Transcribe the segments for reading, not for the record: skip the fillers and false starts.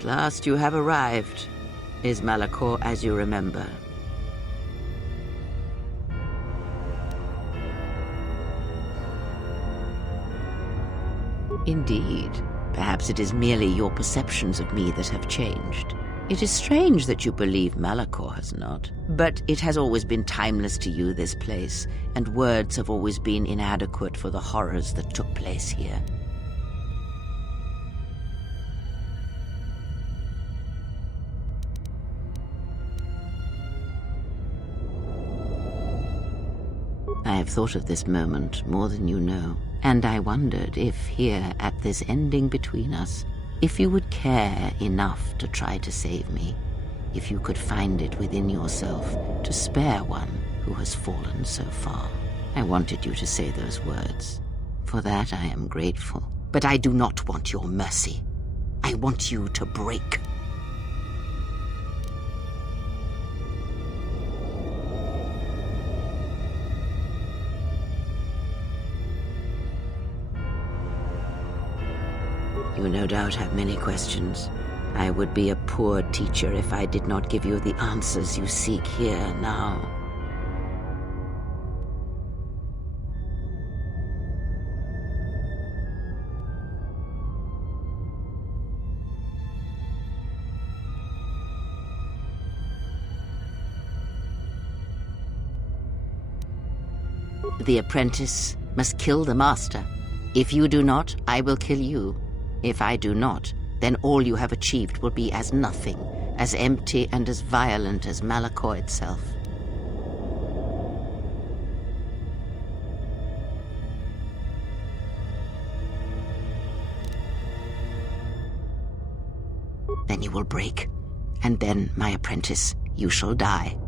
At last you have arrived. Is Malkor as you remember? Indeed. Perhaps it is merely your perceptions of me that have changed. It is strange that you believe Malkor has not. But it has always been timeless to you, this place, and words have always been inadequate for the horrors that took place here. I have thought of this moment more than you know, and I wondered if here at this ending between us, if you would care enough to try to save me, if you could find it within yourself to spare one who has fallen so far. I wanted you to say those words. For that I am grateful. But I do not want your mercy. I want you to break. You no doubt have many questions. I would be a poor teacher if I did not give you the answers you seek here now. The apprentice must kill the master. If you do not, I will kill you. If I do not, then all you have achieved will be as nothing, as empty and as violent as Malkor itself. Then you will break, and then, my apprentice, you shall die.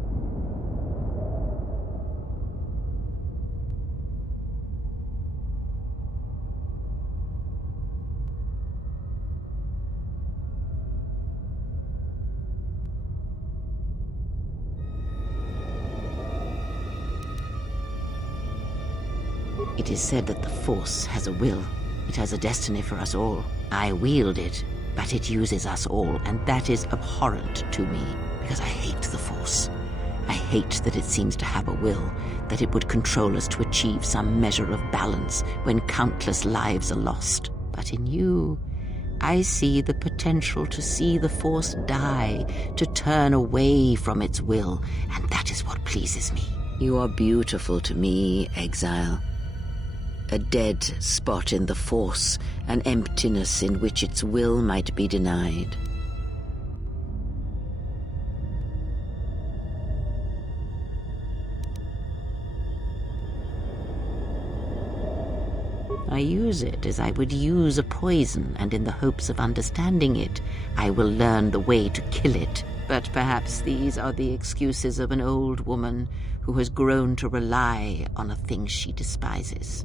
It is said that the Force has a will. It has a destiny for us all. I wield it, but it uses us all, and that is abhorrent to me, because I hate the Force. I hate that it seems to have a will, that it would control us to achieve some measure of balance when countless lives are lost. But in you, I see the potential to see the Force die, to turn away from its will, and that is what pleases me. You are beautiful to me, Exile. A dead spot in the Force, an emptiness in which its will might be denied. I use it as I would use a poison, and in the hopes of understanding it, I will learn the way to kill it. But perhaps these are the excuses of an old woman who has grown to rely on a thing she despises.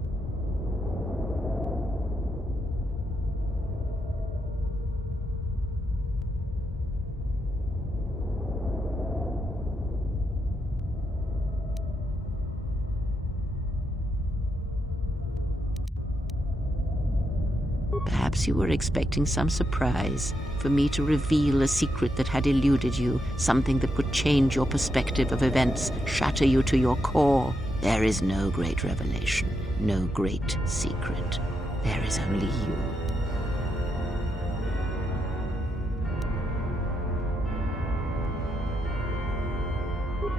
Perhaps you were expecting some surprise, for me to reveal a secret that had eluded you, something that would change your perspective of events, shatter you to your core. There is no great revelation, no great secret. There is only you.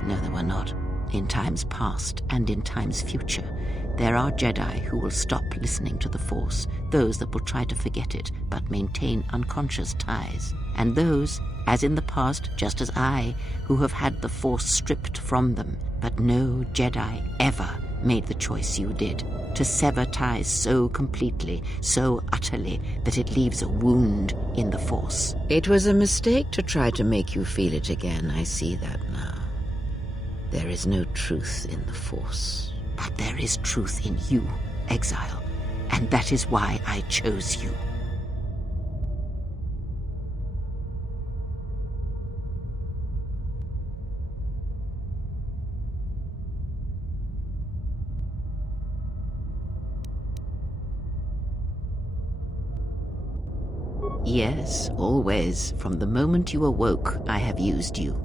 No, there were not. In times past and in times future, there are Jedi who will stop listening to the Force, those that will try to forget it but maintain unconscious ties, and those, as in the past, just as I, who have had the Force stripped from them, but no Jedi ever made the choice you did, to sever ties so completely, so utterly, that it leaves a wound in the Force. It was a mistake to try to make you feel it again, I see that now. There is no truth in the Force, but there is truth in you, Exile, and that is why I chose you. Yes, always. From the moment you awoke, I have used you.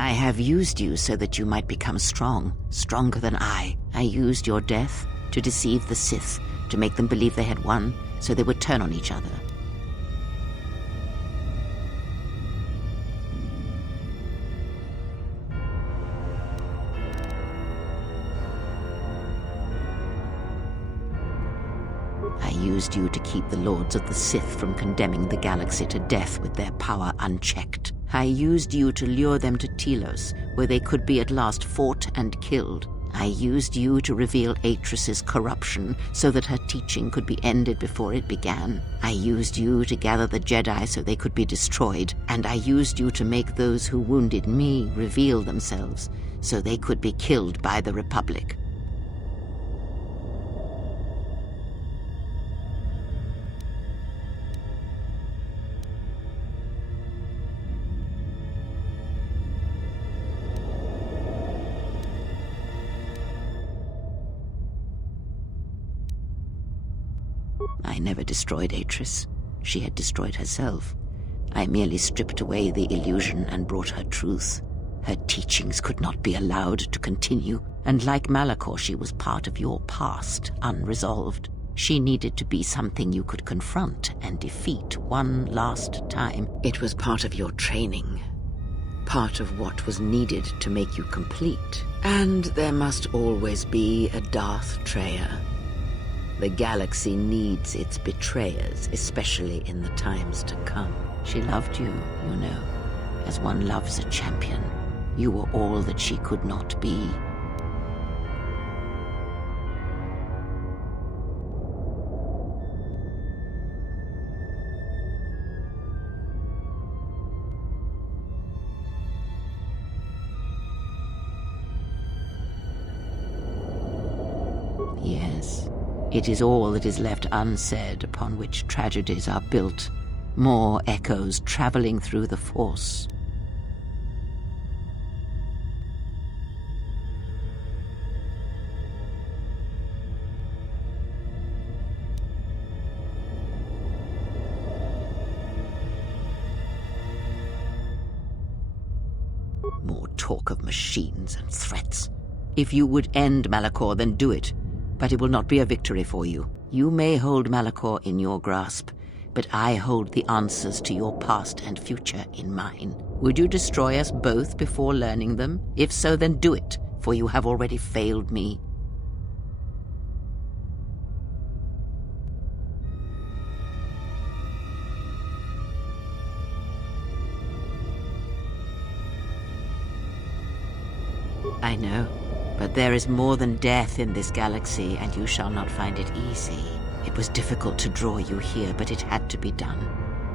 I have used you so that you might become strong, stronger than I. I used your death to deceive the Sith, to make them believe they had won, so they would turn on each other. I used you to keep the Lords of the Sith from condemning the galaxy to death with their power unchecked. I used you to lure them to Telos, where they could be at last fought and killed. I used you to reveal Atris's corruption so that her teaching could be ended before it began. I used you to gather the Jedi so they could be destroyed, and I used you to make those who wounded me reveal themselves so they could be killed by the Republic. I never destroyed Atris. She had destroyed herself. I merely stripped away the illusion and brought her truth. Her teachings could not be allowed to continue, and like Malkor, she was part of your past, unresolved. She needed to be something you could confront and defeat one last time. It was part of your training, part of what was needed to make you complete. And there must always be a Darth Treya. The galaxy needs its betrayers, especially in the times to come. She loved you, you know, as one loves a champion. You were all that she could not be. Yes. It is all that is left unsaid upon which tragedies are built, more echoes traveling through the Force. More talk of machines and threats. If you would end Malkor, then do it. But it will not be a victory for you. You may hold Malkor in your grasp, but I hold the answers to your past and future in mine. Would you destroy us both before learning them? If so, then do it, for you have already failed me. I know. But there is more than death in this galaxy, and you shall not find it easy. It was difficult to draw you here, but it had to be done.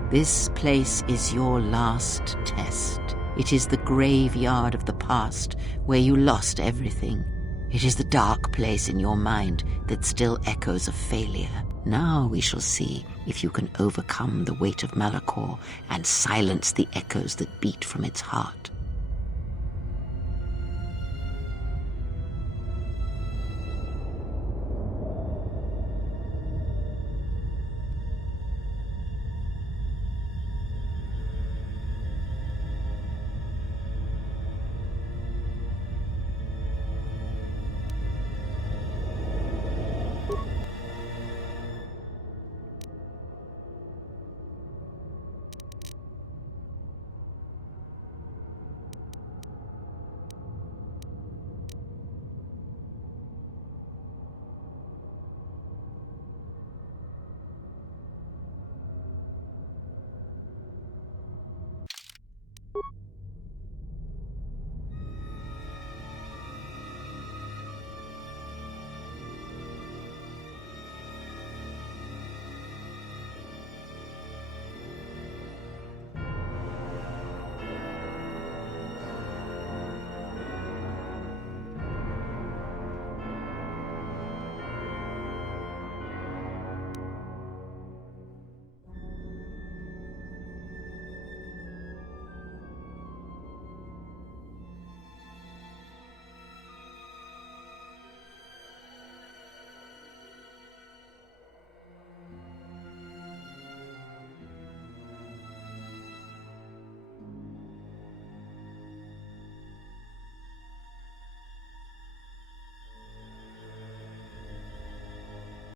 This place is your last test. It is the graveyard of the past, where you lost everything. It is the dark place in your mind that still echoes of failure. Now we shall see if you can overcome the weight of Malkor and silence the echoes that beat from its heart.